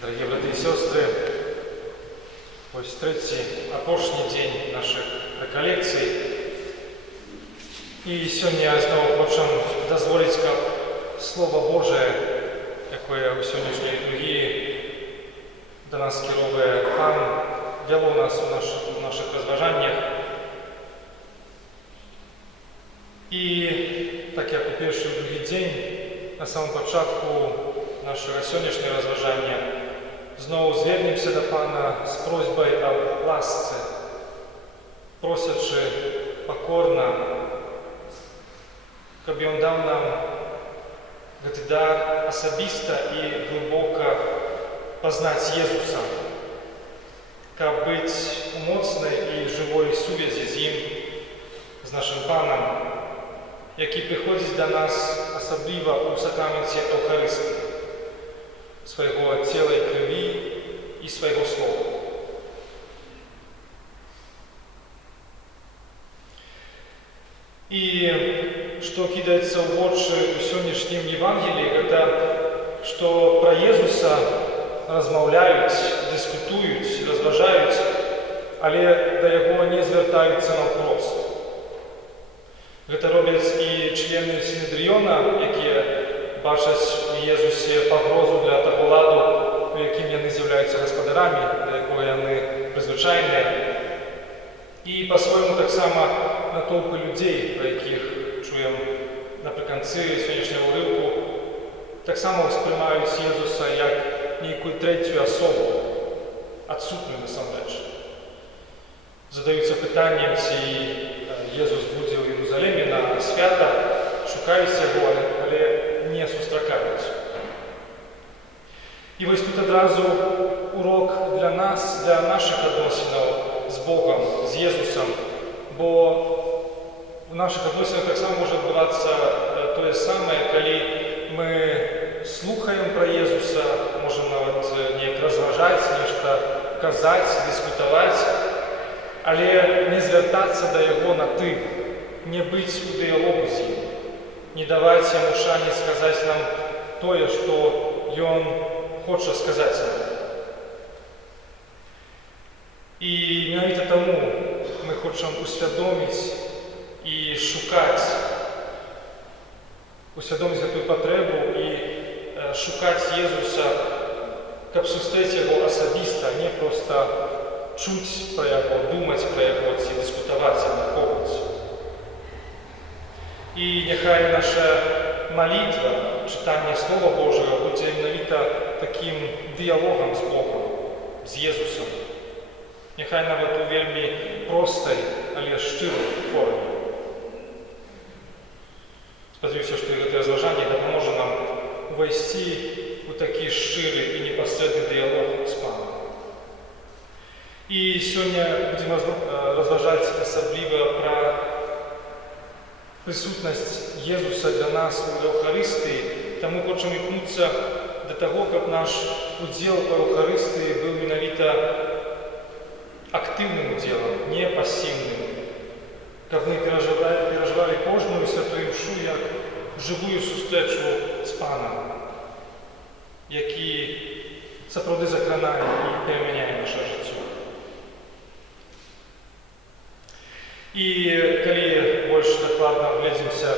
Дорогие браты и сестры, ось третий, апошний день наших реколекций. И сегодня я снова хочу дозволить, как Слово Божие, якое у сегодняшней литургии до нас керує Пан, вело нас у наших розважаннях. І так як у перший і другий день, на самому початку нашого сьогоднішнього розважання, знову звернемося до Пана з просьбою о ласці, просячи покорно, щоб Він дав нам цей дар особисто і глибоко познати Єзуса, щоб бути у моцній і живої сувязі з Ним, з нашим Паном, який приходить до нас особливо у сакраменті Евхаристії, своего тела и крови и своего слова. И что кидается в очи в сегодняшнем Евангелии, это что про Иисуса розмовляють, дискутують, розважають, але до Його не звертаються навпрост. Це роблять і члени Синедріона, які бачать у Єзусі погрозу для того ладу, у яким вони з'являються господарами, до якого вони призвичайні. І по-своєму так само натовпи людей, про яких чуємо наприкінці сьогоднішнього уривку, так само сприймають Єзуса як ніяку третю особу, відсутню насамреч. Задаються питанням, чи Єзус буде в Єрусалимі на свята, шукають його, але не зустрічають. І ось тут одразу урок для нас, для наших відносин з Богом, з Єзусом, бо в наших відносинах так само може відбуватися те саме, коли ми слухаємо про Єзуса, можемо навіть ніяк розважати, нечто казати, дискутувати, але не звертатися до Його на «ти», не бути у діалогу з Ним, не давати Йому шанс сказати нам те, що Він хоче сказати нам. І навіть тому ми хочемо усвідомити і шукати, усвідомити цю потребу і шукати Єзуса, щоб зустріти Його особисто, не просто чути про Його, думати про Його, дискутувати, мірковувати. І нехай наша молитва, читання Слова Божого буде іменно таким діалогом з Богом, з Єзусом. Нехай навіть у вельми простій, але щирій формі. Сподіваюся, що це розважання допоможе нам увійти у такий щирий і непосередній діалог з Паном. І сьогодні будемо розважати особливо про присутність Єзуса для нас у Евхаристії, тому хочемо ікнутися до того, щоб наш уділ по Евхаристії був іменно активним уділом, не пасивним. Щоб ми переживали кожну святу мшу як живу зустрічу з Паном, який справді заклинає і переміняє наше життя. І коли більш докладно вліземося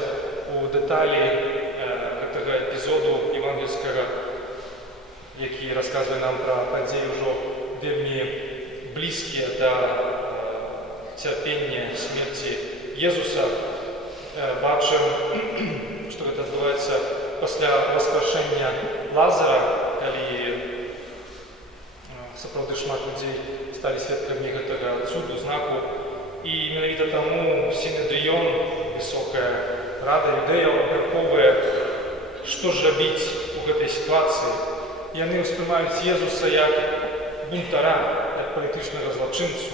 у деталі цього епізоду євангельського, який розказує нам про події вже вельми близькі до терпіння смерті Єзуса, бачимо, що це відбувається після воскрешення Лазара, коли справді шмат людей стали свідками цього чуду, знаку. І іменно тому Синедріон, висока рада Юдея, обмірковує, що ж робити у цій ситуації. І вони сприймають Єзуса як бунтара, як політичного злочинцю.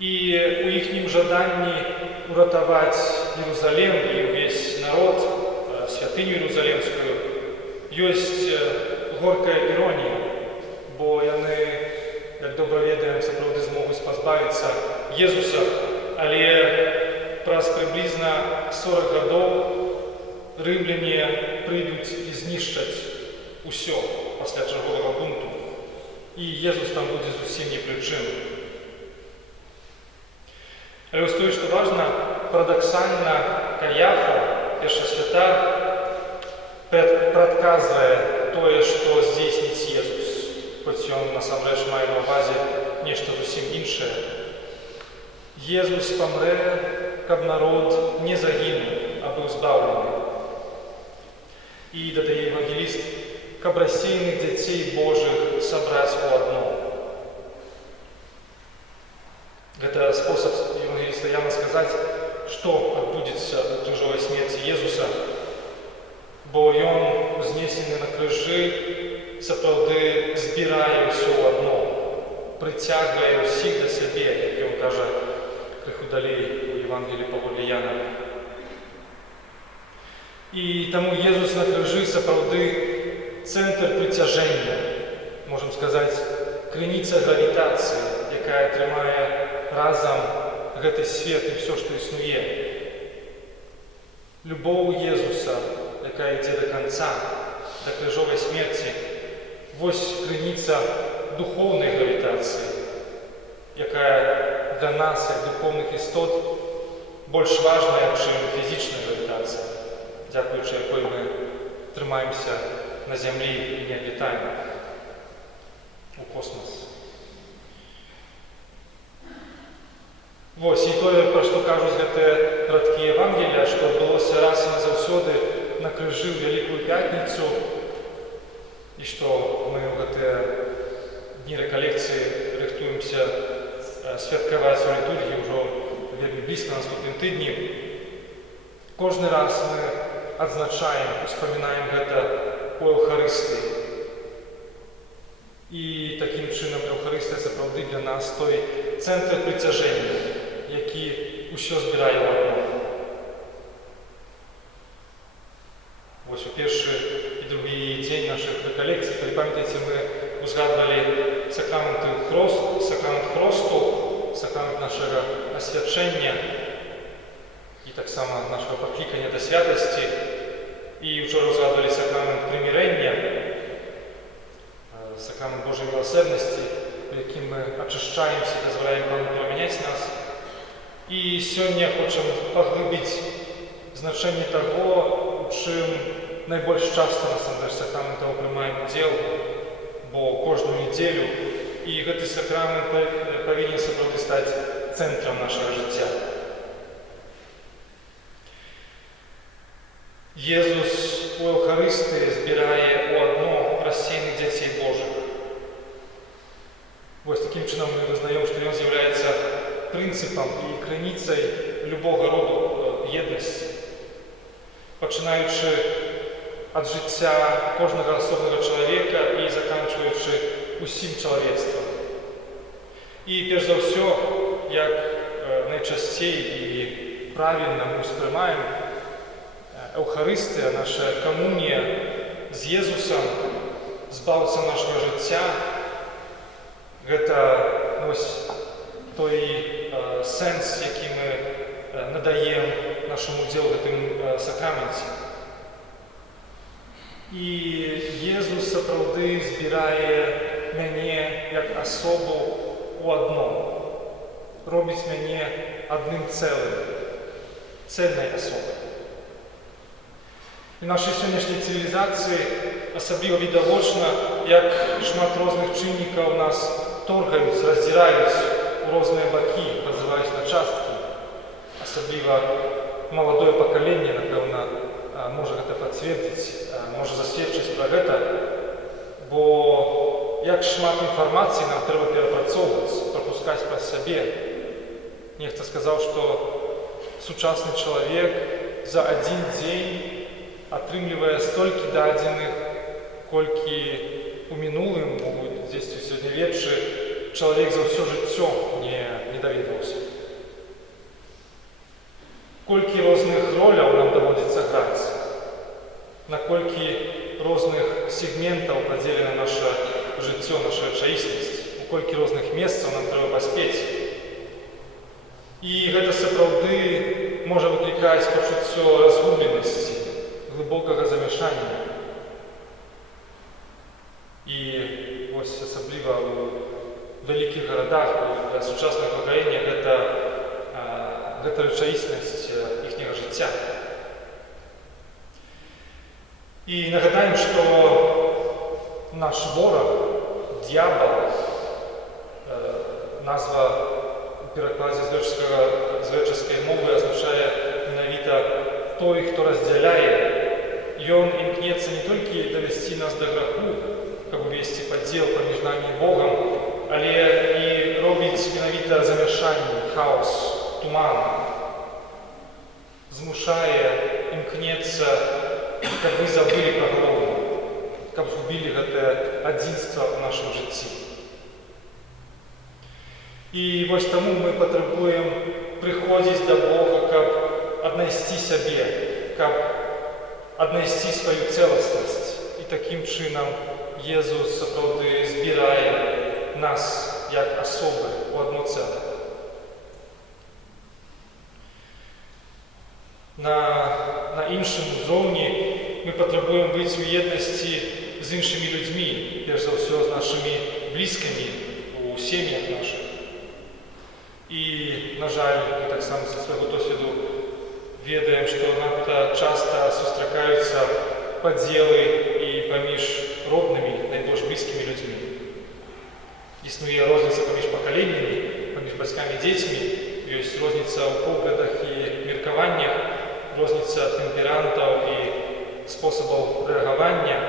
І у їхнім жаданні урятувати Єрусалим і весь народ, святиню Єрусалимську, є горка іронія, бо вони, як добре відаємо, справді зможуть позбавитися Єзуса, але праз приблизно 40 років римляни прийдуть і знищать усё пасля чарговага бунту. І Езус там будзе зусім не пры чым. Але вось тое, што важна, парадаксальна Каяфа, першы святар, прадказвае тое, што здзейсніць Езус, хоць ён насамрэч мае на ўвазе нешта зусім іншае. Езус памрэ, каб народ не загінуў, а быў збаўлены. І дадае евангеліст, каб рассеяных дзяцей Божых сабраць у адно. Гэта спосаб евангеліста Яна сказаць, што адбудзецца ў крыжовай смерці Езуса, бо ён, узнесены на крыжы, сапраўды збірае ўсё ў адно, прыцягвае ўсіх да сябе, як ён кажа крыху далей у Евангеліі паводле Яна. І таму Езус на крыжы сапраўды цэнтр прыцяжэння, можам сказаць, крыніца гравітацыі, якая трымае разам гэты свет і ўсё, што існуе. Любоў Езуса, якая ідзе да канца, да крыжовай смерці, вось крыніца духоўнай гравітацыі, якая для нас, як духоўных істот, больш важная, чым фізічная гравітацыя, дзякуючы якой мы трымаемся на зямлі і не адлетаем у космос. Вось, і тое, пра што кажуць гэтыя радкі Евангелія, што адбылося раз і назаўсёды на крыжы ў Вялікую Пятніцу, і што мы ў гэтыя дні рэкалекцыі рыхтуемся святкаваць у літургіі ўжо вельмі блізка наступным тыдні. Кожны раз мы адзначаем, успамінаем гэта у Еўхарыстыі. І такім чынам Еўхарыстыя сапраўды для нас той цэнтр прыцяжэння, які ўсё збірае ў адно. Вось у першы і другі дзень нашых рэкалекцый, калі памятаеце, мы узгадвалі сакрамент хросту, сакрамент нашага асвячэння і таксама нашага паклікання да святасці. І учора узгадвалі сакрамент прымірэння, сакрамент Божай міласэрнасці, у якім мы ачышчаемся і дазваляем Пану перамяняць нас. І сёння хочам паглыбіць значэнне таго, у чым найбольш часта насамрэч сакраментаў прымаем удзел, бо кожную нядзелю, і гэты сакрамент павінен сапраўды стаць цэнтрам нашага жыцця. Езус у Еўхарыстыі збірае ў адно рассеяных дзяцей Божых. Вось такім чынам мы вызнаем, што ён з'яўляецца прынцыпам і крыніцай любога роду еднасці, пачынаючы ад жыцця кожнага асобнага чалавека і заканчваючы усім чалавецтвам. І перш за ўсё, як найчасцей і правільна мы ўспрымаем, Еўхарыстыя, наша камунія з Езусам, збаўца нашага жыцця, гэта той сэнс, які мы надаем нашаму удзелу ў гэтым сакраменце. І Езус сапраўды збірае мяне як асобу ў адно, робіць мяне адным цэлым, цэльнай асобай. І нашай сённяшняй цывілізацыі асабліва відавочна, як шмат розных чыннікаў нас торгаюць, раздзіраюць у розныя бакі, падзываюць на часткі. Асабліва маладое пакаленне, напэўна, можа гэта пацвердзіць, можа засведчыць пра гэта, бо як шмат інфармацыі нам трэба перапрацоўваць, прапускаць праз сябе. Нехта сказаў, што сучасны чалавек за адзін дзень атрымлівае столькі дадзеных, колькі у мінулым, дзесьці ў сярэднявеччы, чалавек за ўсё жыццё не даведаўся. Колькі розных роляў нам даводзіцца граць, наколькі розных сегментаў падзелена наша жыццё, наша рэчаіснасць, у колькі розных месцаў нам трэба паспець. І гэта сапраўды можа выклікаць пачуццё разгубленасці, глыбокага замяшання. І ось особливо у великих городах, у сучасних країнах гэта рэчаіснасць іхняга жыцця. І нагадаем, што наш вораг, дьявол, назва у перакладзе з грэчаскай мовы азначае менавіта той, хто раздзяляе. Ён імкнецца не толькі давесці нас да граху, каб увесці падзел паміж намі і Богам, але і робіць менавіта замяшанне, хаос, туман. Змушае, імкнецца, каб вы забылі пра галоўнае, каб згубілі гэтае адзінства ў нашым жыцці. І вось таму мы патрабуем прыходзіць да Бога, каб аднайсці сябе, каб аднайсці сваю цэласнасць. І такім чынам Езус сапраўды збірае нас як асобы ў адно цэлае. На іншым узроўні мы патрабуем быць у еднасці з іншымі людзьмі, перш за ўсё з нашымі блізкімі у сем'ях нашых. І, на жаль, мы таксама са свайго досведу ведаем, што надта часта сустракаюцца падзелы і паміж роднымі, найбольш блізкімі людзьмі. Існуе розніца паміж пакаленнямі, паміж бацькамі і дзецьмі, ёсць розніца ў поглядах і меркаваннях, розніца тэмпераментаў і спосабаў рэагавання,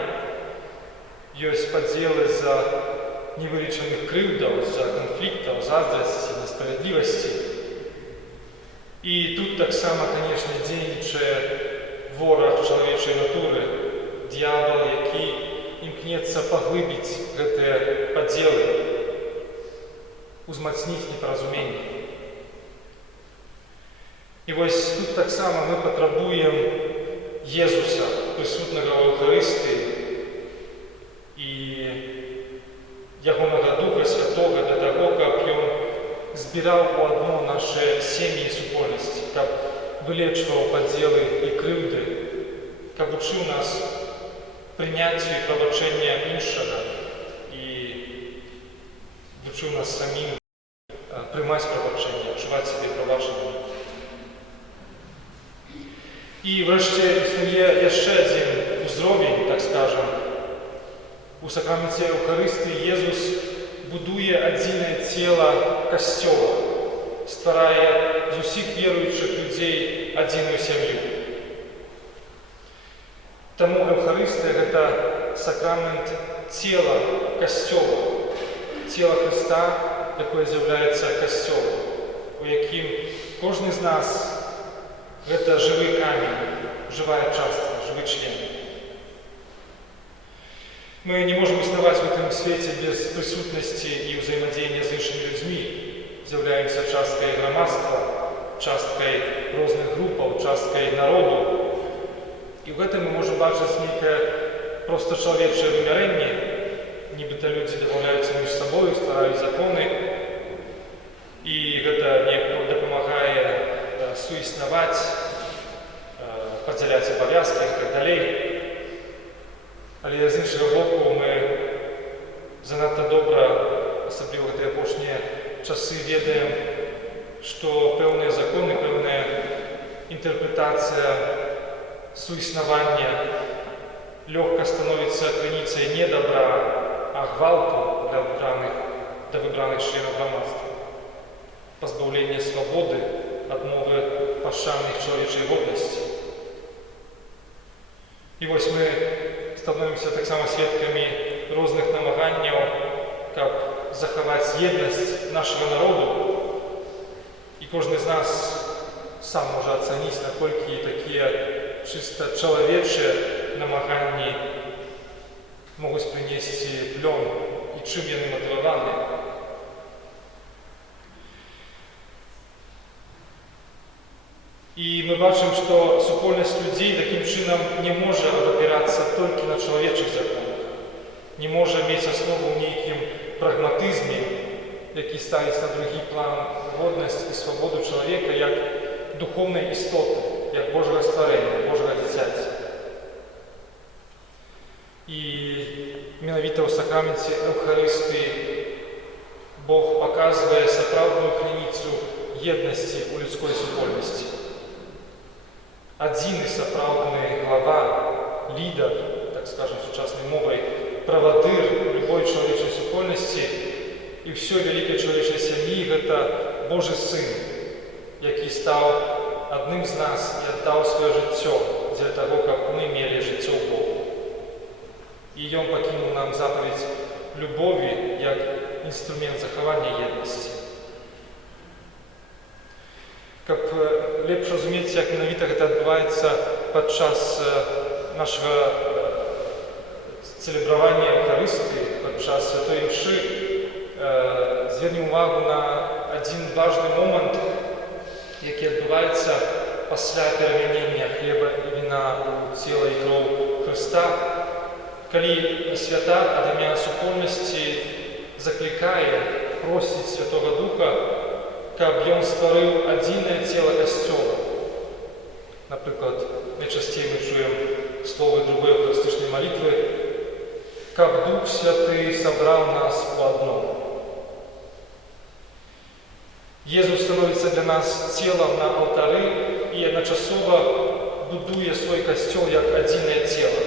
ёсць падзелы з-за невылічаных крыўдаў, з-за канфліктаў, заздрасці, несправядлівасці. І тут таксама, канешне, дзейнічае вораг чалавечай натуры, дьявол, які імкнецца паглыбіць гэтыя падзелы, узмацніць непаразуменне. І вось тут таксама мы патрабуем Езуса, прысутнага ў Эўхарыстыі, і Ягонага Духа Святога для таго, каб Ён збіраў у адно нашы сем'і і супольнасці, каб вылечваў падзелы і крыўды, каб учыў нас прыняццю і прабачэння іншага і вучыў нас самім прымаць прабачэнне, адчуваць сябе прабачанымі. І врэшце існуе яшчэ адзін узровень, так скажам. У сакраменце Эўхарыстыі Езус будуе адзінае цела Касцёла, стварае з усіх веруючых людзей адзіную сям'ю. Таму Эўхарыстыя – гэта сакрамент цела Касцёла, цела Хрыста, якое з'яўляецца Касцёлам, у якім кожны з нас – гэта жывы камень, жывая частка, жывы член. Мы не можам існаваць у гэтым свеце без прысутнасці і ўзаемадзеяння з іншымі людзьмі, з'яўляемся часткай грамадства, часткай розных групаў, часткай народу. І ў гэтым мы можам бачыць нейкае проста чалавечае вымярэнне, нібыта людзі дамаўляюцца між сабою, ствараюць законы, і гэта неяк дапамагае суіснаваць, падзяляць абавязкі і так далей. Але з іншага боку мы занадта добра, асабліва гэтыя апошнія часы, ведаем, што пэўныя законы, пэўная інтэрпрэтацыя суіснавання лёгка становіцца крыніцай не дабра, а гвалту для выбраных членаў грамадства, пазбаўлення свабоды, адмовы пашчанай чалавечай годнасці. І вось мы становімся таксама сведкамі розных намаганняў, каб захаваць еднасць нашага народу. І кожны з нас сам можа ацаніць, наколькі такія чыста чалавечыя намаганні могуць прынесці плён і чым яны матываваны. І мы бачым, што супольнасць людзей такім чынам не можа абапірацца толькі на чалавечых законах, не можа мець аснову ў нейкім прагматызме, які ставіць на другі план годнасць і свабоду чалавека як духоўнай істоты, як Божага стварэння, Божага дзіцяці. І менавіта ў сакраменце Эўхарыстыі Бог паказвае сапраўдную крыніцу еднасці ў людской супольнасці. Адзіны сапраўдны глава, лідар, так скажем, сучаснай мовай, правадыр любой чалавечай супольнасці і ўсёй вялікай чалавечай сям'і — гэта Божы Сын, які стаў адным з нас і аддаў сваё жыццё для таго, каб мы мелі жыццё ў Богу. І Ён пакінуў нам запаведь любові як інструмент захавання еднасці. Каб лепш разумець, як менавіта гэта адбываецца падчас нашага цэлебравання Эўхарыстыі, падчас святой імшы, звернем увагу на адзін важны момант, які адбываецца пасля перамянення хлеба і віна ў цела і кроў Хрыста, калі святар ад імя супольнасці заклікае, просіць Святога Духа, каб Ён стварыў адзінае цела касцёла. Напрыклад, найчасцей мы чуем словы другой эўхарыстычнай малітвы: «Каб Дух Святы сабраў нас у адно». Езус становіцца для нас целам на алтары і адначасова будуе свой касцёл як адзінае цела.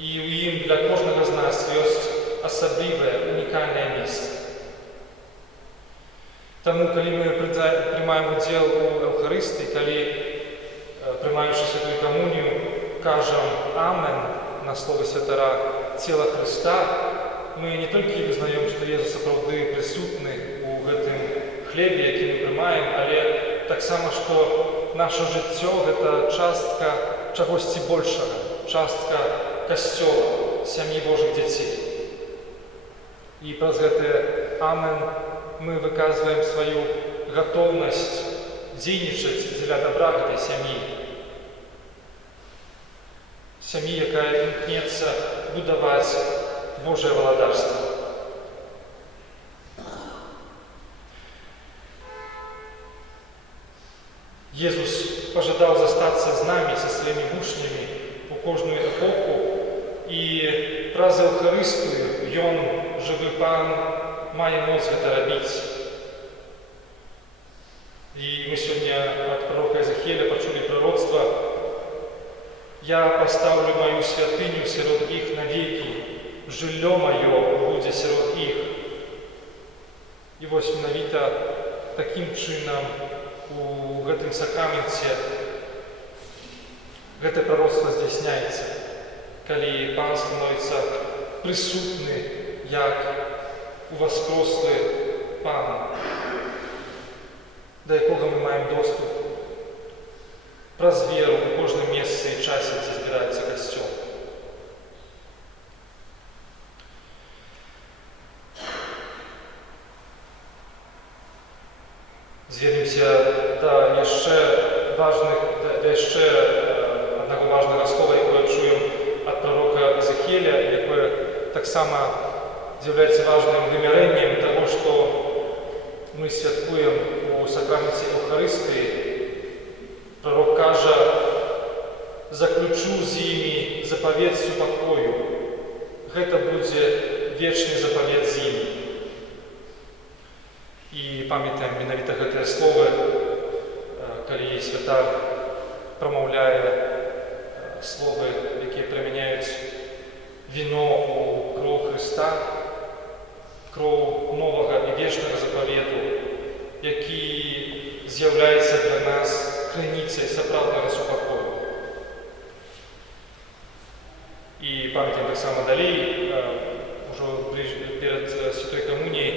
І ў ім для кожнага з нас ёсць асаблівае, унікальнае месца. Таму, калі мы прымаем удзел у Эўхарыстыі, калі, прымаючы святую камунію, кажам «Амен» на словы святара «Цела Хрыста», мы не толькі вызнаем, што Езус сапраўды прысутны ў гэтым хлебе, які мы прымаем, але таксама, што наша жыццё — гэта частка чагосьці большага, частка касцёла, сям'і Божых дзяцей. І праз гэты «Амен» мы выказваем сваю гатоўнасць дзейнічаць дзеля дабра гэтай сям'і. Сям'і, якая імкнецца будаваць Божае валадарства. Езус пажадаў застацца з намі, са сваімі вучнямі у кожную эпоху, і праз Эўхарыстыю Ён, жывы Пан, мае моц гэта рабіць. І мы сёння ад прарока Эзахіэля пачулі прароцтва: «Я пастаўлю маю святыню сярод іх навекі, жыллё маё будзе сярод іх». І вось менавіта такім чынам у гэтым сакраменце гэта прароцтва здзяйсняецца, калі Пан становіцца прысутны як уваскрослы Пан, да якога мы маем доступ праз веру ў кожным месцы і часе, дзе збіраецца касцёл. Звернемся да яшчэ аднаго важнага слова, якое чуем ад прарока Эзахіэля, якое таксама з'яўляецца важным вымярэннем таго, што мы святкуем у сакраменце Эўхарыстыі. Пророк кажа: «Заключу з імі запавет супакою». Гэта будзе вечны запавет з імі. І памятаем менавіта гэтыя словы, калі святар прамаўляе словы, якія прымяняюць віно ў кроў Хрыста, кроў новага і вечнага запавету, які з'яўляецца для нас крыніцай сапраўднага супакою. І памятаем таксама далей, ужо перад святой камуніяй,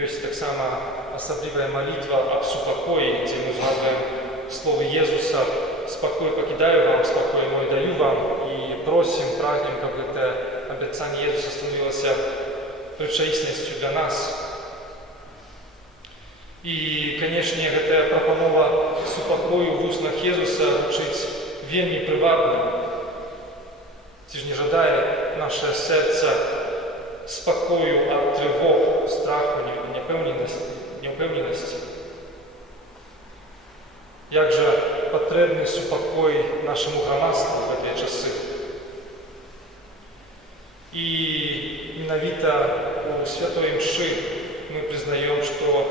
ёсць таксама асаблівая малітва аб супакоі, дзе мы згадваем словы Езуса: «Спакой пакідаю вам, спакой мой даю вам», і просім, прагнем, каб гэта абяцанне Езуса станавілася рэчаіснасцю для нас. І, канешне, гэтая прапанова супакою ў вуснах Езуса гучыць вельмі прывабна. Ці ж не жадае нашае сэрца спакою ад трывог, страху, няўпэўненасці? Як жа патрэбны супакой нашаму грамадству ў гэтыя часы? И менавіта у святой мшы мы признаем, что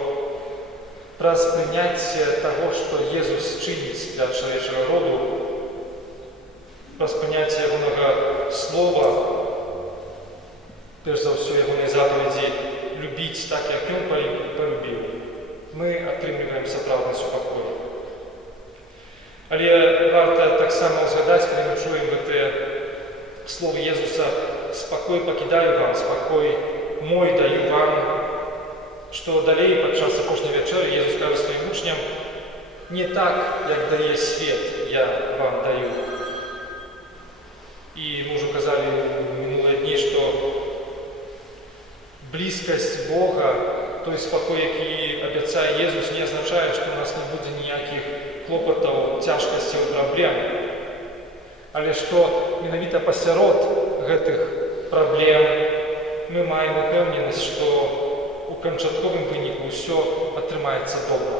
праз прыняцце того, что Езус чыніць для чалавечага роду, праз прыняцце ягонага слова, перш за ўсё ягонай запаведзі любіць так, як ён полюбіў, мы атрымліваем сапраўдны супакой. Але варта таксама ўзгадаць, калі мы чуем гэтыя словы Езуса: «Спакой пакідаю вам, спакой мой даю вам», што далей падчас апошняй вячэры Езус кажа сваім вучням: «Не так, як дае свет, я вам даю». І мы ўжо казалі мінулыя дні, што блізкасць Бога, той спакой, які абяцае Езус, не азначае, што у нас не будзе ніякіх клопатаў, цяжкасцяў, праблем. Але што менавіта пасярод гэтых праблем мы маем упэўненасць, што у канчатковым выніку ўсё атрымаецца добра.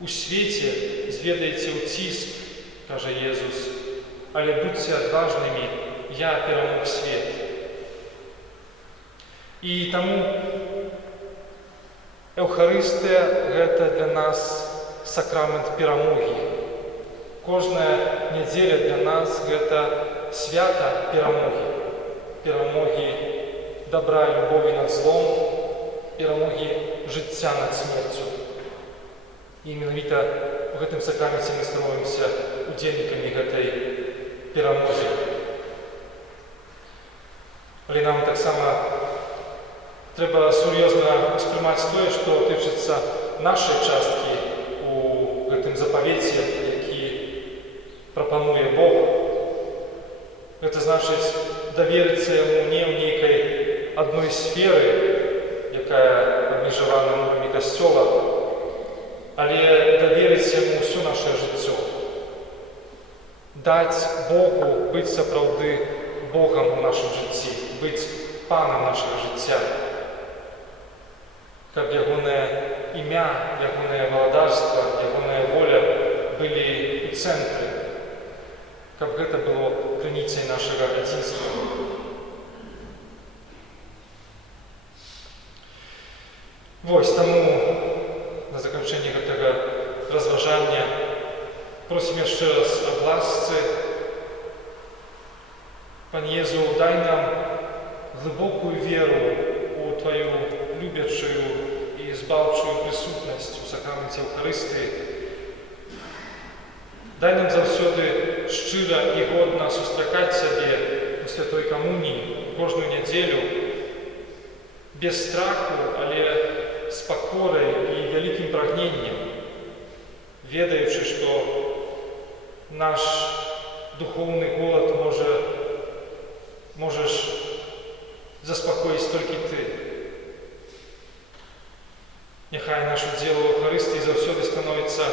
У свеце зведаеце ўціск, кажа Езус, але будзьце адважнымі, я перамог свет. І таму Эўхарыстыя – гэта для нас сакрамент перамогі. Кожная нядзеля для нас – гэта свята перамогі. Перамогі добра і любові над злом, перамогі жыцця над смерцю. І менавіта ў гэтым сакраменце мы становімся удзельнікамі гэтай перамогі. Але нам таксама трэба сур'ёзна успрымаць тое, што тычыцца нашай часткі у гэтым запавеце, які прапануе Бог. Гэта значыць даверыцца яму не ў нейкай адной сферы, якая абмежавана нормамі касцёла, але даверыць яму ўсё нашае жыццё. Даць Богу быць сапраўды Богам у нашым жыцці, быць панам нашага жыцця. Каб ягонае імя, ягонае валадарства, ягоная воля былі ў цэнтры, каб гэта было крыніцай нашага адзінства. Вось, таму на заканчэнне гэтага разважання просім яшчэ раз аб ласцы. Пане Езу, дай нам глыбокую веру у Твою любячую і збаўчую прысутнасць у сакраменце Эўхарыстыі. Дай нам заўсёды шчыра і годна сустракаць Цябе у святой камуніі кожную нядзелю, без страху, але з пакорай і вялікім прагненнем, ведаючы, што наш духоўны голад можаш заспакоіць толькі Ты. Няхай наш удзел у Эўхарыстыі заўсёды становіцца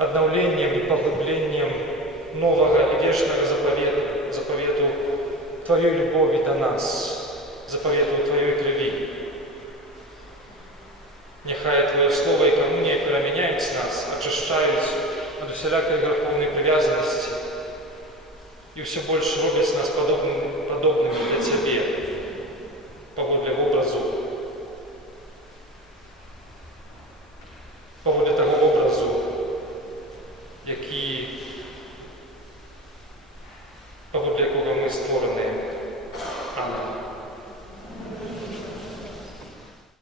аднаўленнем і паглыбленнем новага і вечнага запавету Тваёй любові да нас, запавету Тваёй крыві. Няхай Твоё слово і камунія перамяняюць нас, ачышчаюць ад усялякай грахоўнай прывязанасці і ўсё больш робяць нас падобнымі для Цябе, паводле таго образу, паводле якога мы створаны.